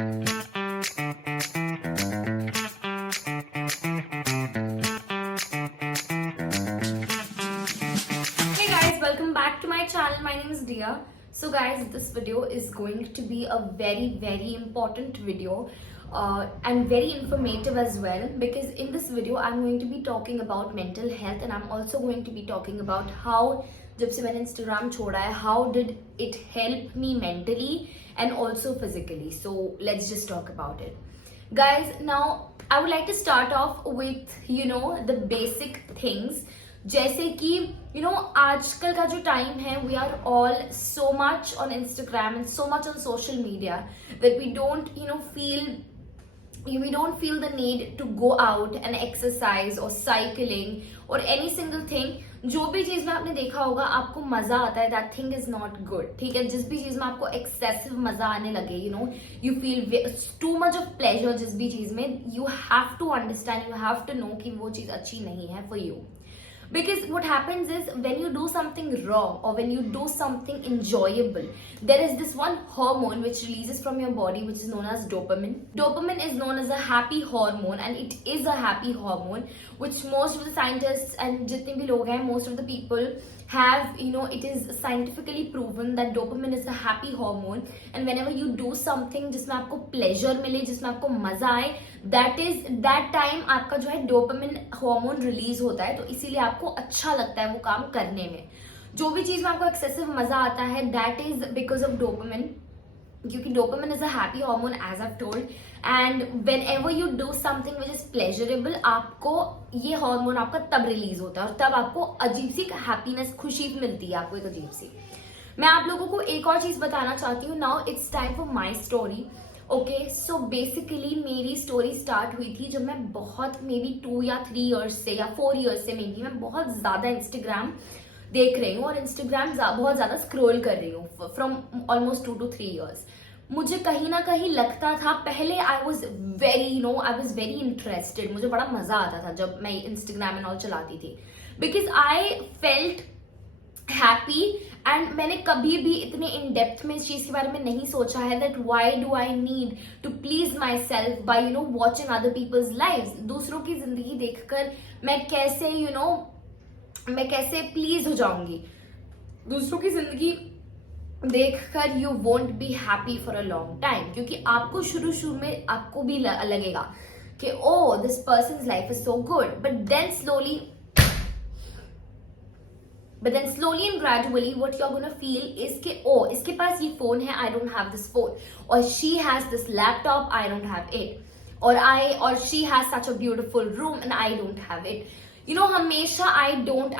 Hey guys, welcome back to my channel. My name is Dia. So guys, this video is going to be a very important video and very informative as well, because in this video I'm going to be talking about mental health, and I'm also going to be talking about how जब से मैंने Instagram छोड़ा है, how did it help me mentally and also physically. So let's just talk about it. Guys, now I would like to start off with the basic things. जैसे कि आजकल का जो टाइम है, we are all so much on Instagram and so much on social media that we don't feel the need to go out and exercise or cycling or any single thing. जो भी चीज में आपने देखा होगा आपको मजा आता है, that thing is not good. ठीक है, जिस भी चीज में आपको एक्सेसिव मजा आने लगे, you feel too much of pleasure जिस भी चीज में, you have to understand, you have to know कि वो चीज अच्छी नहीं है for you. Because what happens is, when you do something wrong or when you do something enjoyable, there is this one hormone which releases from your body which is known as dopamine. Dopamine is known as a happy hormone, and it is a happy hormone which most of the scientists and jitne bhi log hain, most of the people have, it is scientifically proven that dopamine is a happy hormone, and whenever you do something जिसमें आपको pleasure मिले, जिसमें आपको मजा आए, that time आपका जो है dopamine hormone release होता है, तो इसीलिए आपको अच्छा लगता है वो काम करने में. जो भी चीज में आपको excessive मजा आता है, that is because of dopamine, क्योंकि dopamine is a happy hormone as I've told, and whenever you do something which is pleasurable, आपको ये हार्मोन आपका तब रिलीज होता है और तब आपको अजीब सी हैप्पीनेस, खुशी मिलती है आपको एक अजीब सी. मैं आप लोगों को एक और चीज बताना चाहती हूँ. Now it's time for my story. Okay, so basically मेरी स्टोरी स्टार्ट हुई थी जब मैं बहुत मे बी 2 या 3 ईयर्स से या 4 ईयर्स से मे बी मैं बहुत ज्यादा इंस्टाग्राम देख रही हूँ और इंस्टाग्राम बहुत ज्यादा स्क्रॉल कर रही हूँ फ्रॉम ऑलमोस्ट 2 to 3 ईयर्स. मुझे कहीं ना कहीं लगता था, पहले आई वॉज वेरी इंटरेस्टेड, मुझे बड़ा मजा आता था जब मैं इंस्टाग्राम एंड ऑल चलाती थी, because I felt happy. And मैंने कभी भी इतने इन डेप्थ में इस चीज के बारे में नहीं सोचा है that why do I need to please myself by watching other people's lives. दूसरों की जिंदगी देखकर मैं कैसे प्लीज हो जाऊंगी. दूसरों की जिंदगी देखकर you won't be happy for a long time, क्योंकि आपको शुरू में आपको भी लगेगा कि oh this person's life is so good, but then slowly and gradually what you're gonna feel is कि ओ इसके पास ये फोन है, I don't have this phone, or she has this laptop, I don't have it, or she has such a beautiful room and I don't have it. हमेशा I don't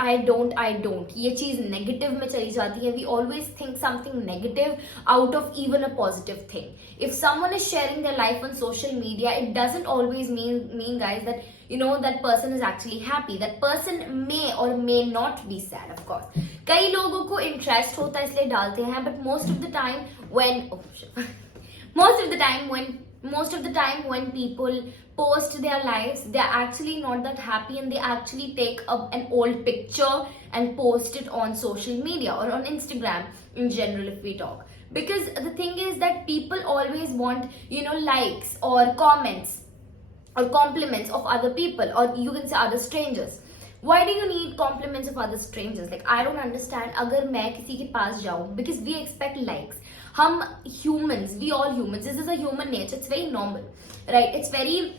ये चीज negative में चली जाती है. We always think something negative out of even a positive thing. If someone is sharing their life on social media, it doesn't always mean guys that that person is actually happy. That person may or may not be sad, of course. कई लोगों को interest होता है इसलिए डालते हैं, but most of the time when people post their lives, they're actually not that happy, and they actually take up an old picture and post it on social media or on Instagram in general, if we talk. Because the thing is that people always want likes or comments or compliments of other people, or you can say other strangers. Why do you need compliments of other strangers? Like, I don't understand. अगर मैं किसी के पास जाऊं, because we expect likes. हम humans, we all humans, this is a human nature, it's very normal, right? It's very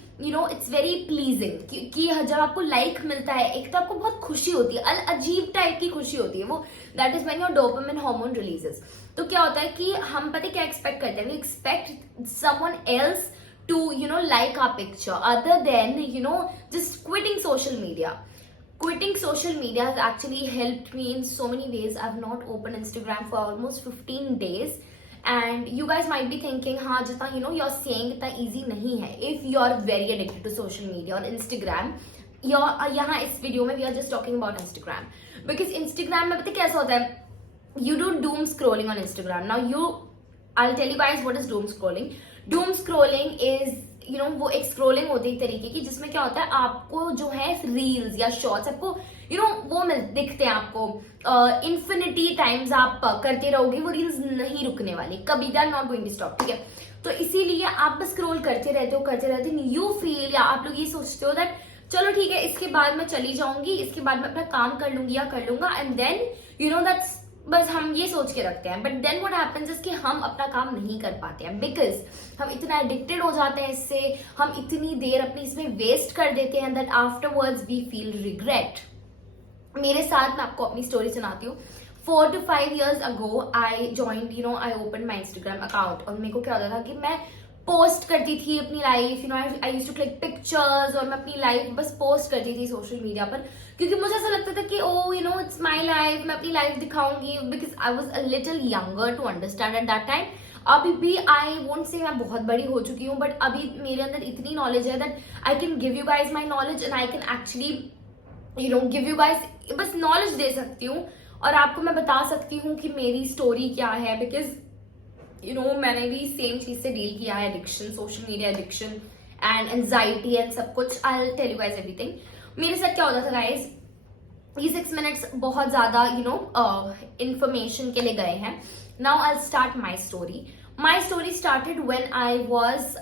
pleasing कि जब आपको like मिलता है, एक तो आपको बहुत खुशी होती है, अजीब टाइप की खुशी होती है वो. That is when your dopamine hormone releases. तो क्या होता है कि हम पता क्या expect करते हैं? We expect someone else to like our picture, other than just quitting social media. Quitting social media has actually helped me in so many ways. I've not opened Instagram for almost 15 days, and you guys might be thinking हाँ जितना you're saying इतना easy नहीं है. If you're very addicted to social media on Instagram, यहाँ इस video में we are just talking about Instagram, because Instagram में पता कैसा होता है, you do doom scrolling on Instagram. Now I'll tell you guys what is doom scrolling. Doom scrolling is वो एक स्क्रोलिंग होती है एक तरीके की, जिसमें क्या होता है आपको जो है रील्स या शॉर्ट्स आपको वो दिखते हैं आपको इन्फिनिटी टाइम्स आप करते रहोगे, वो रील्स नहीं रुकने वाली कभी, they are not going to stop, ठीक है। तो इसीलिए आप बस स्क्रोल करते रहते हो, यू फील या आप लोग ये सोचते हो दैट चलो ठीक है इसके बाद मैं चली जाऊंगी, इसके बाद मैं अपना काम कर लूंगी या कर लूंगा, एंड देन दैट्स बस हम ये सोच के रखते हैं। But then what happens is कि हम अपना काम नहीं कर पाते हैं, बिकॉज हम इतना एडिक्टेड हो जाते हैं इससे, हम इतनी देर अपनी इसमें वेस्ट कर देते हैं that afterwards we feel regret. मेरे साथ मैं आपको अपनी स्टोरी सुनाती हूँ। 4 to 5 years ago I joined, I opened my Instagram account, और मेरे को क्या होता था कि मैं पोस्ट करती थी अपनी life, I used to click pictures, और मैं अपनी लाइफ बस पोस्ट करती थी सोशल मीडिया पर, क्योंकि मुझे ऐसा लगता था कि इट्स माय लाइफ, मैं अपनी लाइफ दिखाऊंगी, because I was a little younger to understand at that time. अभी भी आई वोंट से मैं बहुत बड़ी हो चुकी हूँ, बट अभी मेरे अंदर इतनी नॉलेज है that I can give you guys my knowledge, and I can actually give you guys बस नॉलेज दे सकती हूँ, और आपको मैं बता सकती हूँ कि मेरी स्टोरी क्या है, बिकॉज मैंने भी सेम चीज से डील किया है, addiction, social media addiction and anxiety and सब कुछ। I will tell you guys everything. मेरे साथ क्या होता था गाइज, ये 6 minutes बहुत ज्यादा इंफॉर्मेशन के लिए गए हैं। Now I start my story. My story started when I was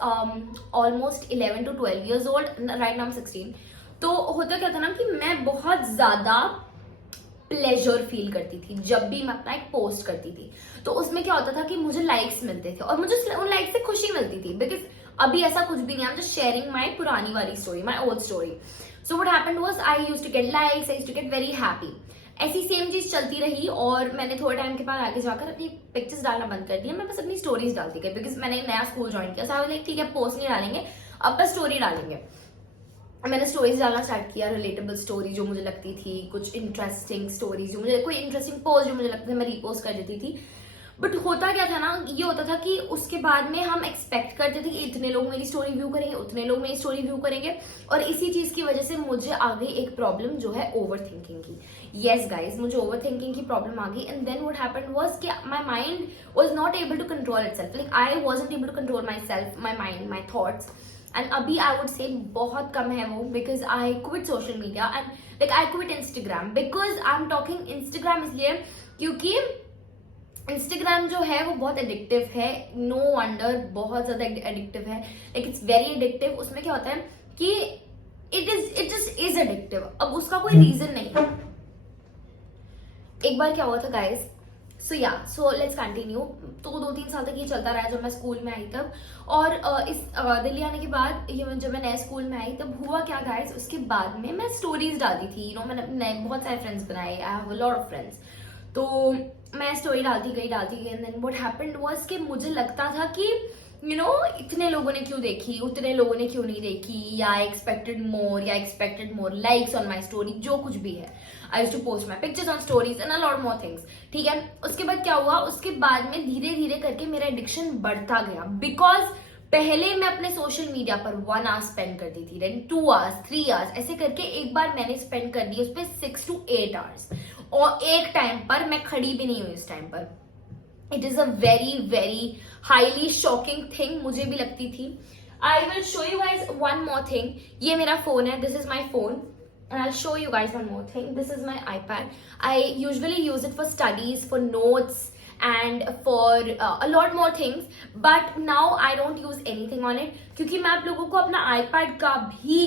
almost 11 to 12 years old, right now 16। तो होता क्या था ना कि मैं बहुत ज्यादा प्लेजर फील करती थी जब भी मैं अपना एक पोस्ट करती थी, तो उसमें क्या होता था कि मुझे लाइक्स मिलते थे, और मुझे उन लाइक्स से खुशी मिलती थी, बिकॉज अभी ऐसा कुछ भी नहीं है, जस्ट शेयरिंग माई पुरानी वाली story, my old story. So what happened was I used to get likes, I used to get very happy. ऐसी सेम चीज चलती रही, और मैंने थोड़े टाइम के बाद आगे जाकर अपनी पिक्चर्स डालना बंद कर दिया, मैं बस अपनी स्टोरीज डालती गई, बिकॉज मैंने नया स्कूल ज्वाइन किया, सो लाइक ठीक है पोस्ट नहीं डालेंगे, अब बस स्टोरी डालेंगे। मैंने स्टोरीज डालना स्टार्ट किया, रिलेटेबल स्टोरी जो मुझे लगती थी, कुछ इंटरेस्टिंग स्टोरीज जो मुझे, कोई इंटरेस्टिंग पोस्ट जो मुझे लगता था मैं रीपोस्ट कर देती थी। बट होता क्या था ना, ये होता था कि उसके बाद में हम एक्सपेक्ट करते थे कि इतने लोग मेरी स्टोरी व्यू करेंगे, उतने लोग मेरी स्टोरी व्यू करेंगे, और इसी चीज की वजह से मुझे आ गई एक प्रॉब्लम जो है ओवर थिंकिंग की। येस गाइज, मुझे ओवर थिंकिंग की प्रॉब्लम आ गई, and then what happened was कि my mind was not able to control itself, like I wasn't able to control my self, my mind, my thoughts. And अभी I would say बहुत कम है वो, because I quit social media and like I quit Instagram, because I am talking Instagram इसलिए क्योंकि Instagram जो है वो बहुत एडिक्टिव है, नो वंडर बहुत ज्यादा एडिक्टिव है, लाइक इट्स वेरी एडिक्टिव। उसमें क्या होता है कि इट जस्ट इज एडिक्टिव, अब उसका कोई रीजन नहीं है। एक बार क्या हुआ था गाइज, सो लेट्स कंटिन्यू। तो 2-3 साल तक ये चलता रहा जब मैं स्कूल में आई तब, और इस दिल्ली आने के बाद जब मैं नए स्कूल में आई तब हुआ क्या गाइज, उसके बाद में मैं स्टोरीज डालती थी, मैंने नए बहुत सारे फ्रेंड्स बनाए, I have a lot of friends, तो मैं स्टोरी डालती गई and then what happened was कि मुझे लगता था कि इतने लोगों ने क्यों देखी, उतने लोगों ने क्यों नहीं देखी, या expected more likes on my story, जो कुछ भी है। I used to post my pictures on stories and a lot more things, ठीक है। उसके बाद क्या हुआ, उसके बाद में धीरे धीरे करके मेरा एडिक्शन बढ़ता गया, बिकॉज पहले मैं अपने सोशल मीडिया पर 1 hour स्पेंड करती थी, देन 2 hours, 3 hours, ऐसे करके एक बार मैंने स्पेंड कर दिया उस पर 6 to 8 hours, और एक टाइम पर मैं खड़ी भी नहीं हुई इस टाइम पर। It is a very very highly shocking thing, मुझे भी लगती थी। I will show you guys one more thing. ये मेरा फोन है, this is my phone, and I'll show you guys one more thing. This is my iPad. I usually use it for studies, for notes, and for a lot more things. But now I don't use anything on it, क्योंकि मैं आप लोगों को अपना iPad का भी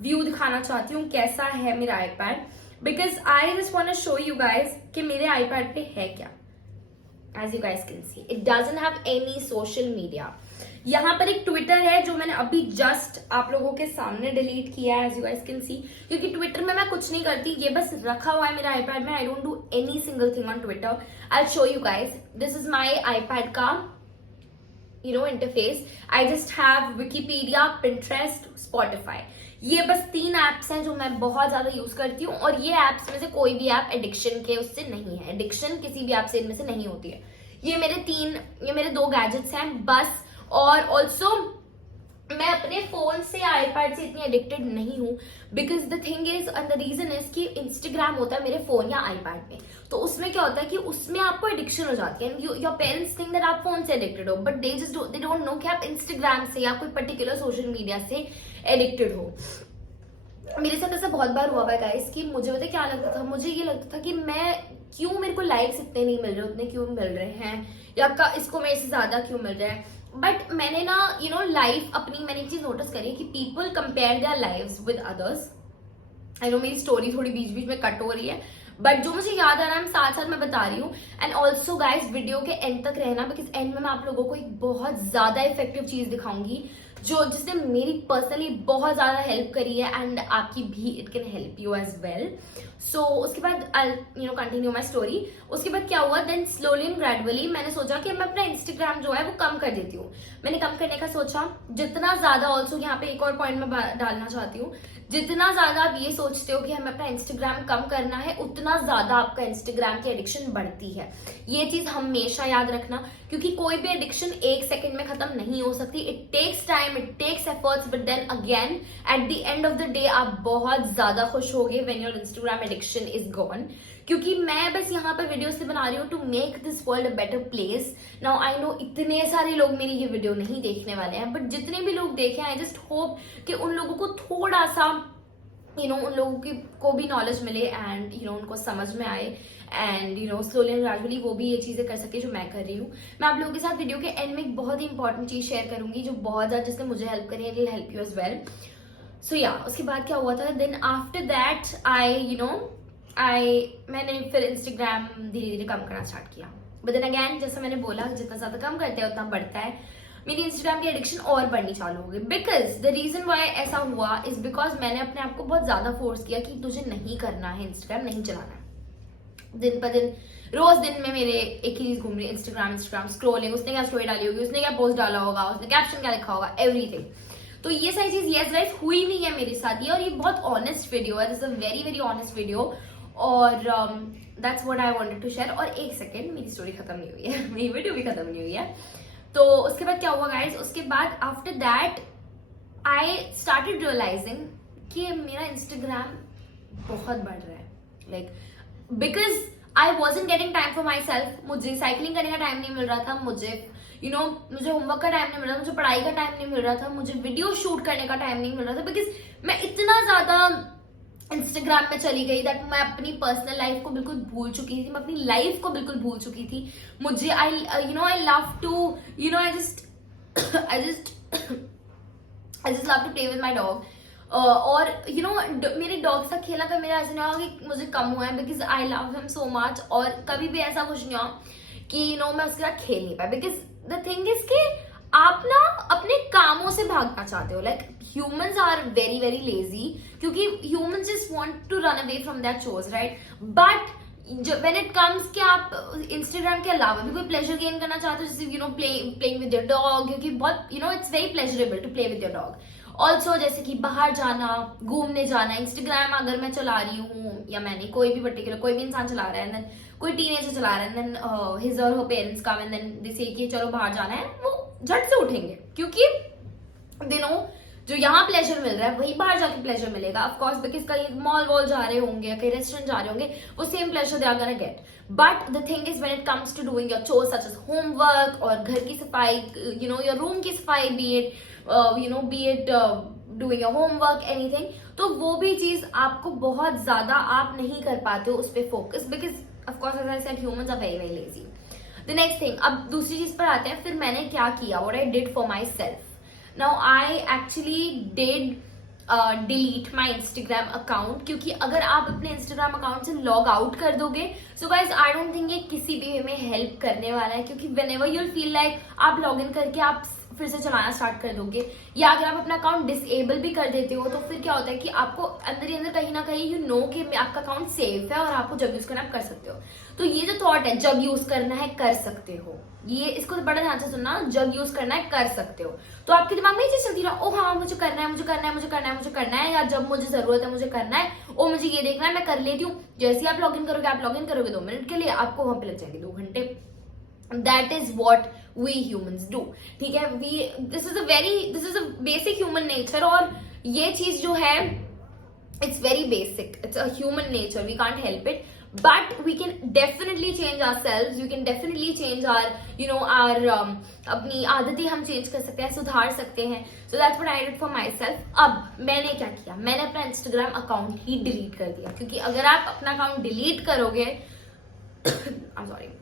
view दिखाना चाहती हूँ कैसा है मेरा iPad, because I just want to show you guys कि मेरे iPad पे है क्या। As you guys can see, it doesn't have any social media. यहाँ पर एक ट्विटर है जो मैंने अभी जस्ट आप लोगों के सामने डिलीट किया है, as you guys can see, क्योंकि ट्विटर में मैं कुछ नहीं करती, ये बस रखा हुआ है मेरे आईपैड में। I don't do any single thing on Twitter. I show you guys, this is my iPad का interface. I just have Wikipedia, Pinterest, Spotify, ये बस 3 एप्स हैं जो मैं बहुत ज्यादा यूज करती हूँ, और ये एप्स में से कोई भी ऐप एडिक्शन के उससे नहीं है, एडिक्शन किसी भी ऐप से इनमें से नहीं होती है। ये मेरे 2 गैजेट्स हैं बस। और ऑल्सो मैं अपने फोन से आईपैड से इतनी एडिक्टेड नहीं हूँ, because the thing is and the reason is कि इंस्टाग्राम होता है मेरे फोन या आईपैड में, तो उसमें क्या होता है कि उसमें आपको एडिक्शन हो जाती है, and your parents think that आप फोन से एडिक्टेड हो, बट दे डोंट नो कि आप इंस्टाग्राम से या कोई पर्टिकुलर सोशल मीडिया से एडिक्टेड हो। मेरे साथ ऐसा बहुत बार हुआ है गाइस कि मुझे पता क्या लगता था, मुझे ये लगता था कि मैं क्यों, मेरे को लाइक्स इतने नहीं मिल रहे, उतने क्यों मिल रहे हैं, या इसको मेरे से ज्यादा क्यों मिल रहा है। बट मैंने ना लाइफ अपनी, मैंने एक चीज नोटिस करी कि people compare their lives with others. I know मेरी स्टोरी थोड़ी बीच बीच में कट हो रही है, बट जो मुझे याद आ रहा है मैं साथ साथ मैं बता रही हूँ। एंड ऑल्सो गाइज वीडियो के एंड तक रहना, बिकॉज एंड में मैं आप लोगों को एक बहुत ज्यादा इफेक्टिव चीज दिखाऊंगी जिसने मेरी पर्सनली बहुत ज्यादा हेल्प करी है, एंड आपकी भी it can help you as well. So उसके बाद आई कंटिन्यू माई स्टोरी। उसके बाद क्या हुआ, देन स्लोली एंड ग्रेजुअली मैंने सोचा कि मैं अपना इंस्टाग्राम जो है वो कम कर देती हूँ। मैंने कम करने का सोचा, जितना ज्यादा, ऑल्सो यहाँ पे एक और पॉइंट मैं डालना चाहती हूँ, जितना ज्यादा आप ये सोचते हो कि हमें अपना इंस्टाग्राम कम करना है, उतना ज्यादा आपका इंस्टाग्राम की एडिक्शन बढ़ती है। ये चीज हमेशा याद रखना, क्योंकि कोई भी एडिक्शन एक सेकंड में खत्म नहीं हो सकती। It takes time, it takes efforts, but then again at the end of the day आप बहुत ज्यादा खुश होगे when your Instagram addiction is gone. क्योंकि मैं बस यहाँ पे वीडियो से बना रही हूँ to make this world a better place. Now I know इतने सारे लोग मेरी ये वीडियो नहीं देखने वाले हैं, बट जितने भी लोग देखे, आई जस्ट होप कि उन लोगों को थोड़ा सा उन लोगों को भी नॉलेज मिले, एंड उनको समझ में आए, एंड स्लोली एंड ग्रेजुअली वो भी ये चीजें कर सके जो मैं कर रही हूँ। मैं आप लोगों के साथ वीडियो के एंड में एक बहुत ही इंपॉर्टेंट चीज शेयर करूंगी जो बहुत ज्यादा, जिसने मुझे हेल्प करी है, it will help you as well. So या उसके बाद क्या हुआ था, देन आफ्टर दैट मैंने फिर इंस्टाग्राम धीरे धीरे कम करना स्टार्ट किया। बट देन अगैन, जैसा मैंने बोला, जितना ज्यादा कम करते हैं उतना बढ़ता है, मेरी इंस्टाग्राम की एडिक्शन और बढ़नी चालू हो गई। बिकॉज द रीजन वाई ऐसा हुआ इज बिकॉज मैंने अपने आप को बहुत ज्यादा फोर्स किया कि तुझे नहीं करना है, इंस्टाग्राम नहीं चलाना है। दिन पर दिन, रोज दिन में मेरे एक ही चीज घूम रही है, इंस्टाग्राम स्क्रोलिंग, उसने क्या स्टोरी डाली होगी, उसने क्या पोस्ट डाला होगा, उसने कैप्शन क्या लिखा होगा, एवरीथिंग। तो ये सारी चीज यस गाइस हुई भी है मेरे साथ ये, और ये बहुत ऑनेस्ट वीडियो है, this is a very very honest video, और that's what I wanted to share. और एक सेकेंड, मेरी स्टोरी खत्म नहीं हुई है, मेरी वीडियो भी खत्म नहीं हुई है। तो उसके बाद क्या हुआ गाइज, उसके बाद after that I started realizing कि मेरा इंस्टाग्राम बहुत बढ़ रहा है, like because I wasn't getting time for myself. मुझे साइकिलिंग करने का टाइम नहीं मिल रहा था, मुझे मुझे होमवर्क का टाइम नहीं मिल रहा था, मुझे पढ़ाई का टाइम नहीं मिल रहा था, मुझे वीडियो शूट करने का टाइम नहीं मिल रहा था, बिकॉज मैं इतना ज्यादा इंस्टाग्राम पे चली गई दैट मैं अपनी पर्सनल लाइफ को बिल्कुल भूल चुकी थी, मैं अपनी लाइफ को बिल्कुल भूल चुकी थी। मुझे I love to I just love to play with my dog, और मेरे डॉग से खेला कर मेरा ऐसा नहीं हुआ कि मुझे कम हुआ है, because I love him so much. और कभी भी ऐसा कुछ नहीं हुआ कि मैं उसके साथ खेल नहीं पाया, बिकॉज द थिंग इज कि आप ना अपने कामों से भागना चाहते हो, like humans are very very lazy, क्योंकि humans just want to run away from that chores, right. But when it comes कि आप इंस्टाग्राम के अलावा भी कोई प्लेजर गेन करना चाहते हो, जैसे प्लेइंग विद योर डॉग, क्योंकि बहुत it's very pleasurable to play with your dog. Also जैसे कि बाहर जाना, घूमने जाना, इंस्टाग्राम अगर मैं चला रही हूँ, या मैंने कोई भी पर्टिकुलर कोई भी इंसान चला रहा है, देन कोई टीनेजर चला रहा है, देन हिज और her parents come and then they say कि चलो बाहर जाना है, वो झट से उठेंगे, क्योंकि दे नो जो यहाँ प्लेजर मिल रहा है वही बाहर जाके प्लेजर मिलेगा। ऑफ कोर्स बिकॉज कहीं मॉल वॉल जा रहे होंगे, कहीं रेस्टोरेंट जा रहे होंगे, वो same pleasure they are gonna get. But the thing is when it comes to doing your chores such as homework और घर की सफाई, योर रूम की सफाई, be it doing your homework, anything, तो वो भी चीज आपको बहुत ज्यादा आप नहीं कर पाते हो उस पर focus, because of course as I said humans are very very lazy. The next thing, अब दूसरी चीज पर आते हैं, फिर मैंने क्या किया, what I did for my self. Now I actually did delete my Instagram account, क्योंकि अगर आप अपने इंस्टाग्राम अकाउंट से लॉग आउट कर दोगे, so guys I don't think ये किसी भी वे में हेल्प करने वाला है, क्योंकि when ever you'll feel like आप लॉग इन करके आप फिर से चलाना स्टार्ट कर दोगे, या अगर आप अपना अकाउंट डिसेबल भी कर देते हो, तो फिर क्या होता है कि आपको अंदर ही अंदर कहीं ना कहीं कि आपका अकाउंट सेफ है और आपको जब यूज करना आप कर सकते हो। तो ये जो थॉट है, जब यूज करना है कर सकते हो, ये इसको तो बड़ा ध्यान से सुनना, जब यूज करना है कर सकते हो, तो आपके दिमाग में ये चीज चलती रहा, ओ हाँ मुझे करना है, मुझे करना है, मुझे करना है, मुझे करना है, या जब मुझे जरूरत है मुझे करना है, ओ मुझे ये देखना है मैं कर लेती हूँ। जैसे ही आप लॉग इन करोगे 2 मिनट के लिए, आपको वहां पे लग जाएंगे 2 घंटे। That is what we humans do, ठीक है. This is a basic human nature, और ये चीज जो है it's very basic, it's a human nature, we can't help it, but we can definitely change ourselves, we can definitely change our अपनी आदतें हम चेंज कर सकते हैं, सुधार सकते हैं. so that's what I did for myself. अब मैंने क्या किया, मैंने अपना इंस्टाग्राम अकाउंट ही डिलीट कर दिया, क्योंकि अगर आप अपना अकाउंट डिलीट करोगे I'm sorry,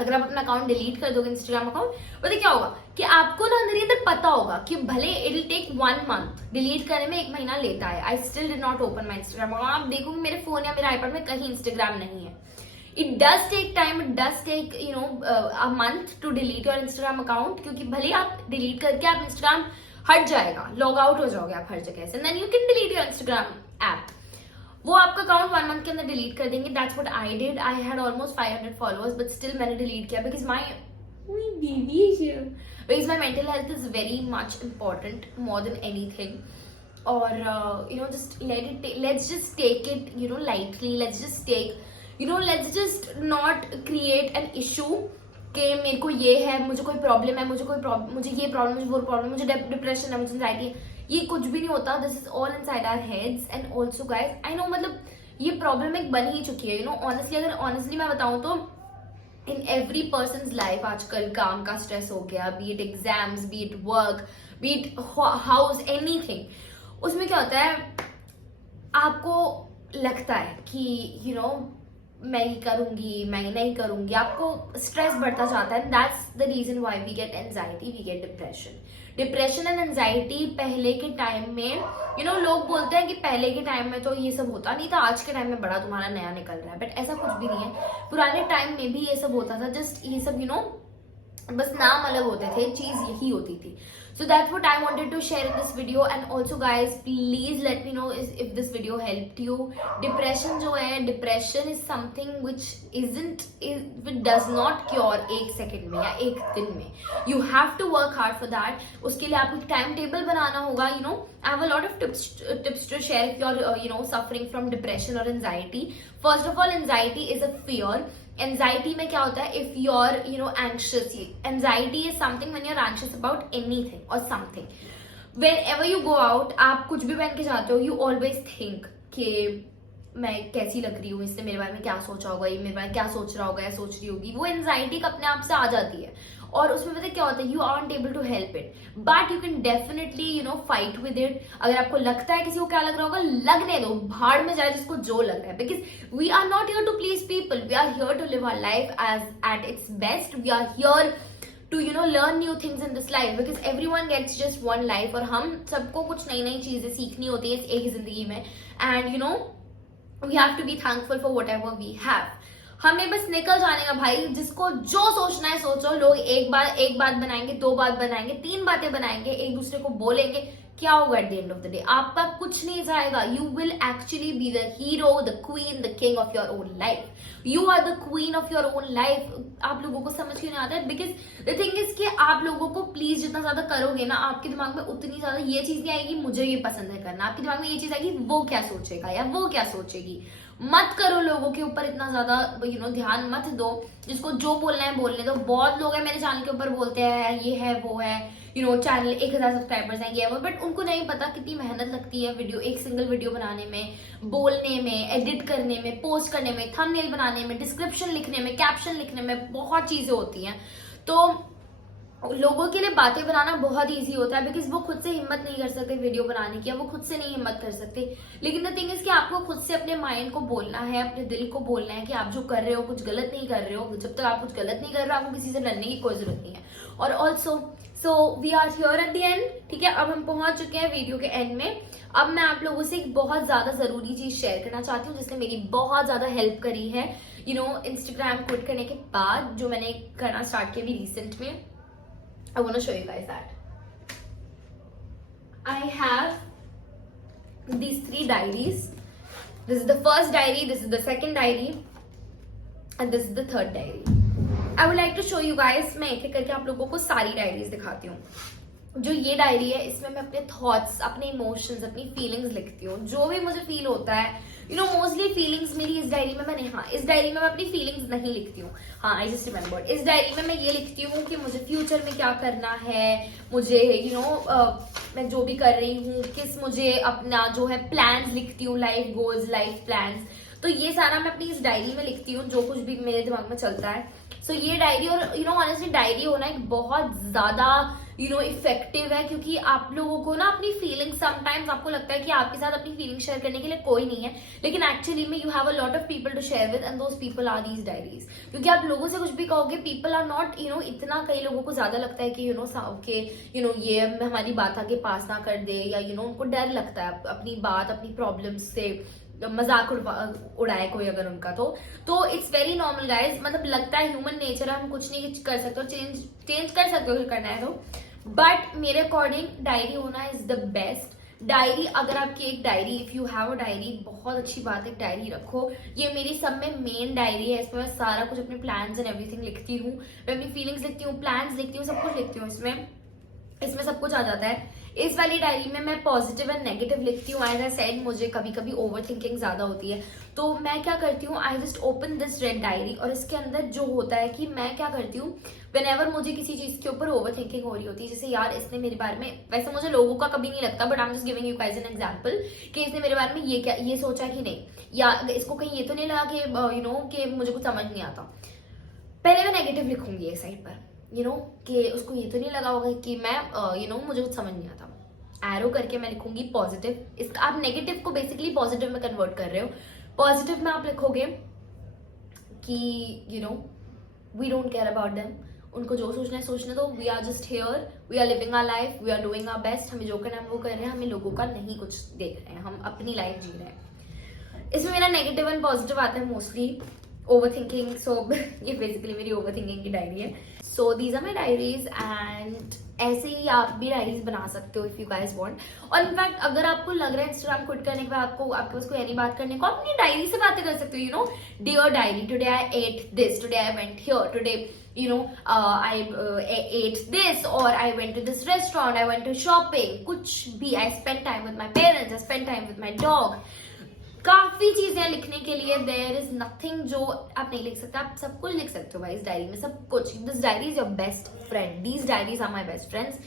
अगर आप अपना अकाउंट डिलीट कर दोगे इंस्टाग्राम अकाउंट, तो क्या होगा कि आपको ना अंदर अंदर पता होगा कि भले it will take 1 month, delete करने में 1 महीना लेता है. I still did not open my Instagram account. आप देखोगे मेरे फोन या मेरे आईपैड में कहीं इंस्टाग्राम नहीं है. It does take time, it does take a month to delete your Instagram account, क्योंकि भले आप डिलीट करके आप इंस्टाग्राम हट जाएगा, लॉग आउट हो जाओगे आप हर जगह से, then you can delete your Instagram app. वो आपका अकाउंट 1 month के अंदर डिलीट कर देंगे. That's what I did. I had almost 500 followers, but still मैंने डिलीट किया because my mental health is very much important, more than anything. और just let's just take it lightly. Let's just not create an issue कि मेरे को ये है, मुझे कोई प्रॉब्लम है, मुझे ये प्रॉब्लम, मुझे वो प्रॉब्लम, मुझे डिप्रेशन है, मुझे एंजाइटी है. ये कुछ भी नहीं होता. This is all inside our heads. And also guys, I know, मतलब ये प्रॉब्लम एक बन ही चुकी है. ऑनेस्टली मैं बताऊं तो इन एवरी पर्सन्स लाइफ आजकल काम का स्ट्रेस हो गया, B it exams, B it work, B it house, anything. उसमें क्या होता है, आपको लगता है कि मैं ये करूंगी, मैं नहीं करूंगी, आपको स्ट्रेस बढ़ता जाता है. That's the reason why we get anxiety, we get depression and anxiety. पहले के टाइम में लोग बोलते हैं कि पहले के टाइम में तो ये सब होता नहीं था, आज के टाइम में बड़ा तुम्हारा नया निकल रहा है, बट ऐसा कुछ भी नहीं है. पुराने टाइम में भी ये सब होता था, जस्ट ये सब बस नाम अलग होते थे, चीज यही होती थी. So that's what I wanted to share in this video. And also guys, please let me know if this video helped you. Depression जो है, depression is something which does not cure 1 second में या 1 दिन में. You have to work hard for that. उसके लिए आपको time table बनाना होगा. I have a lot of tips to share if you're suffering from depression or anxiety. First of all, anxiety is a fear. Anxiety में क्या होता है, if you are anxious, anxiety is something when you are anxious about anything और something. Whenever you go out, आप कुछ भी पहन के जाते हो, यू ऑलवेज थिंक कि मैं कैसी लग रही हूँ, इससे मेरे बारे में क्या सोचा होगा, ये मेरे बारे में क्या सोच रहा होगा या सोच रही होगी. वो एंजाइटी अपने आप से आ जाती है, और उसमें पता क्या होता है, you aren't able to help it, but you can definitely fight with it. अगर आपको लगता है किसी को क्या लग रहा होगा, लगने दो, भाड़ में जाए जिसको जो लग रहा है. Because we are not here to please people, we are here to live our life as at its best. We are here to learn new things in this life, because everyone gets just one life, और हम सबको कुछ नई नई चीजें सीखनी होती है एक ही जिंदगी में. And we have to be thankful for whatever we have. हमें बस निकल जाने का भाई, जिसको जो सोचना है सोचो. लोग एक बात बनाएंगे, 2 बात बनाएंगे, 3 बातें बनाएंगे, एक दूसरे को बोलेंगे, क्या होगा at the end of the day? आपका कुछ नहीं जाएगा. You will actually be the hero, the queen, the king of your own life. You are the queen of your own life. आप लोगों को समझ क्यों नहीं आता है? बिकॉज द थिंग इज कि आप लोगों को प्लीज जितना ज्यादा करोगे ना, आपके दिमाग में उतनी ज्यादा ये चीज नहीं आएगी मुझे ये पसंद है करना. आपके दिमाग में ये चीज आएगी वो क्या सोचेगा या वो क्या सोचेगी. मत करो लोगों के ऊपर इतना ज्यादा ध्यान मत दो. जिसको जो बोलना है बोलने दो. बहुत लोग हैं मेरे चैनल के ऊपर बोलते हैं ये है वो है, चैनल 1000 सब्सक्राइबर्स हैं, ये है वो, बट उनको नहीं पता कितनी मेहनत लगती है एक सिंगल वीडियो बनाने में, बोलने में, एडिट करने में, पोस्ट करने में, थंबनेल बनाने में, डिस्क्रिप्शन लिखने में, कैप्शन लिखने में, बहुत चीजें होती हैं. तो लोगों के लिए बातें बनाना बहुत इजी होता है, बिकॉज वो खुद से हिम्मत नहीं कर सकते वीडियो बनाने की, वो खुद से नहीं हिम्मत कर सकते. लेकिन द थिंग इज कि आपको खुद से अपने माइंड को बोलना है, अपने दिल को बोलना है कि आप जो कर रहे हो कुछ गलत नहीं कर रहे हो. जब तक आप कुछ गलत नहीं कर रहे हो, आपको किसी से लड़ने की कोई जरूरत नहीं है. और also so we are here at the end. ठीक है, अब हम पहुंच चुके हैं वीडियो के एंड में. अब मैं आप लोगों से एक बहुत ज्यादा जरूरी चीज शेयर करना चाहती हूँ, जिसने मेरी बहुत ज्यादा हेल्प करी है इंस्टाग्राम क्विट करने के बाद, जो मैंने करना स्टार्ट किया भी रिसेंट में. I want to show you guys that. I have these 3 diaries. This is the first diary, this is the second diary, and this is the third diary. I would like to show you guys. मैं एक एक करके आप लोगों को सारी diaries दिखाती हूँ. जो ये डायरी है इसमें मैं अपने थॉट्स, अपने इमोशंस, अपनी फीलिंग्स लिखती हूँ, जो भी मुझे फील होता है, मोस्टली फीलिंग्स मेरी इस डायरी में मैंने, हाँ इस डायरी में मैं अपनी फीलिंग्स नहीं लिखती हूँ, हाँ आई जस्ट रिमेम्बर्ड, इस डायरी में मैं ये लिखती हूँ कि मुझे फ्यूचर में क्या करना है, मुझे मैं जो भी कर रही हूँ, मुझे अपना जो है प्लान्स लिखती हूँ, लाइफ गोल्स, लाइफ प्लान्स, तो ये सारा मैं अपनी इस डायरी में लिखती हूँ, जो कुछ भी मेरे दिमाग में चलता है। सो ये डायरी, और ऑनेस्टली डायरी होना एक बहुत ज्यादा इफेक्टिव है, क्योंकि आप लोगों को ना अपनी फीलिंग्स, समटाइम्स आपको लगता है कि आपके साथ अपनी फीलिंग शेयर करने के लिए कोई नहीं है, लेकिन एक्चुअली में you have a lot of people to share with, and those people are these diaries. क्योंकि आप लोगों से कुछ भी कहोगे, पीपल आर नॉट इतना, कई लोगों को ज्यादा लगता है कि ये हमारी बात आगे पास ना कर दे, या उनको डर लगता है अपनी बात, अपनी प्रॉब्लम्स से मजाक उड़ाए कोई अगर उनका, तो इट्स वेरी नॉर्मल गाइज, मतलब लगता है ह्यूमन नेचर है, हम कुछ नहीं कर सकते, और चेंज कर सकते हो करना है तो, बट मेरे अकॉर्डिंग डायरी होना इज द बेस्ट। डायरी, अगर आपकी एक diary, if you have a diary, बहुत अच्छी बात है, डायरी रखो। ये मेरी सब में मेन डायरी है, इसमें मैं सारा कुछ अपने प्लान्स एंड एवरीथिंग लिखती हूँ, मैं अपनी फीलिंग्स लिखती हूँ, प्लान्स लिखती हूँ, सब कुछ लिखती हूँ, इसमें सब कुछ आ जाता है। इस वाली डायरी में मैं पॉजिटिव एंड नेगेटिव लिखती हूँ। एज आई सेड, मुझे कभी कभी ओवर थिंकिंग ज्यादा होती है, तो मैं क्या करती हूँ, I just open this red diary, और इसके अंदर जो होता है कि मैं क्या करती हूँ, व्हेनेवर मुझे किसी चीज के ऊपर ओवर थिंकिंग हो रही होती है, जैसे यार इसने मेरे बारे में, वैसे मुझे लोगों का कभी नहीं लगता, but I am just giving you guys an example, कि इसने मेरे बारे में ये सोचा कि नहीं, या इसको कहीं ये तो नहीं लगा कि कि मुझे कुछ समझ नहीं आता। पहले मैं नेगेटिव लिखूंगी एक साइड पर, कि उसको ये तो नहीं लगा होगा कि मैं मुझे कुछ समझ नहीं आता। एरो करके मैं लिखूंगी पॉजिटिव। इसका आप नेगेटिव को बेसिकली पॉजिटिव में कन्वर्ट कर रहे हो। पॉजिटिव में आप लिखोगे कि we don't care about them, उनको जो सोचना है सोचने दो, we are just here, we are living our life, we are doing our best, हमें जो करना है वो कर रहे हैं, हमें लोगों का नहीं कुछ देख रहे हैं, हम अपनी लाइफ जी रहे हैं। इसमें मेरा नेगेटिव एंड पॉजिटिव आता है मोस्टली ओवर थिंकिंग, सो ये बेसिकली मेरी ओवर थिंकिंग की डायरी है। So these are my diaries, and ऐसे ही आप भी डायरीज बना सकते हो इफ यू गाइज वांट। और इनफैक्ट अगर आपको लग रहा है इंस्टाग्राम क्विट करने के बाद आपके पास कोई ऐसी बात करने को, आप अपनी डायरी से बातें कर सकते हो। Dear diary, today I ate this, today I went here, today I ate this, or I went to this restaurant, I went to shopping, कुछ भी, I spent time with my parents, I spent time with my dog। काफी चीजें लिखने के लिए, there is nothing जो आप नहीं लिख सकते, आप सब कुछ लिख सकते हो भाई इस डायरी में, सब कुछ। This diary is your best friend, these diaries are my best friends.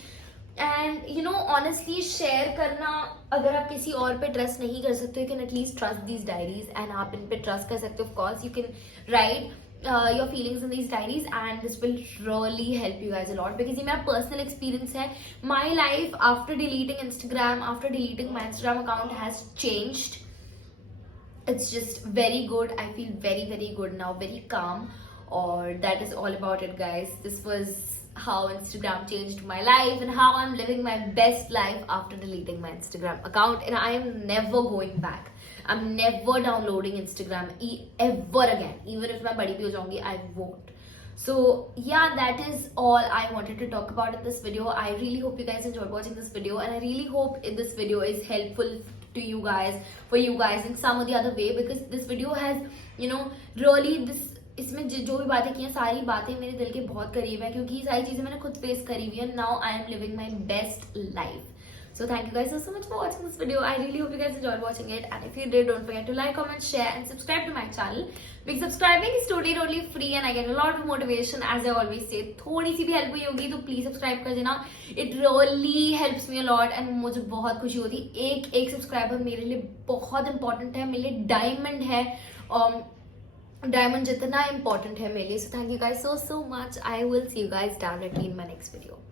And honestly share करना, अगर आप किसी और पे ट्रस्ट नहीं कर सकते, you can at least trust these diaries, and आप इन पे ट्रस्ट कर सकते हो। Of course you can write your feelings in these diaries, and this will really help you guys a lot, because ये मेरा personal experience है। My life after deleting Instagram, after deleting my Instagram account has changed. It's just very good. I feel very, very good now, very calm, or that is all about it, guys. This was how Instagram changed my life, and how I'm living my best life after deleting my Instagram account, and I am never going back. I'm never downloading Instagram ever again, even if मैं बड़ी भी हो जाऊंगी, I won't. So yeah, that is all I wanted to talk about in this video. I really hope you guys enjoyed watching this video, and I really hope this video is helpful to you guys, for you guys in some or the other way, because this video has really this, इसमें जो भी बातें की हैं, सारी बातें मेरे दिल के बहुत करीब है, क्योंकि ये सारी चीजें मैंने खुद फेस करी हुई है। Now I am living my best life. So thank you guys so much for watching this video. I really hope you guys enjoyed watching it, and if you did, don't forget to like, comment, share and subscribe to my channel, because subscribing is totally free and I get a lot of motivation, as I always say। थोड़ी सी भी help हुई होगी तो please subscribe कर देना, it really helps me a lot, and मुझे बहुत खुशी होती है। एक सब्सक्राइबर मेरे लिए बहुत इंपॉर्टेंट है, मेरे लिए डायमंड है, डायमंड जितना इंपॉर्टेंट है मेरे लिए। So thank you guys so much. I will see you guys directly in my next video.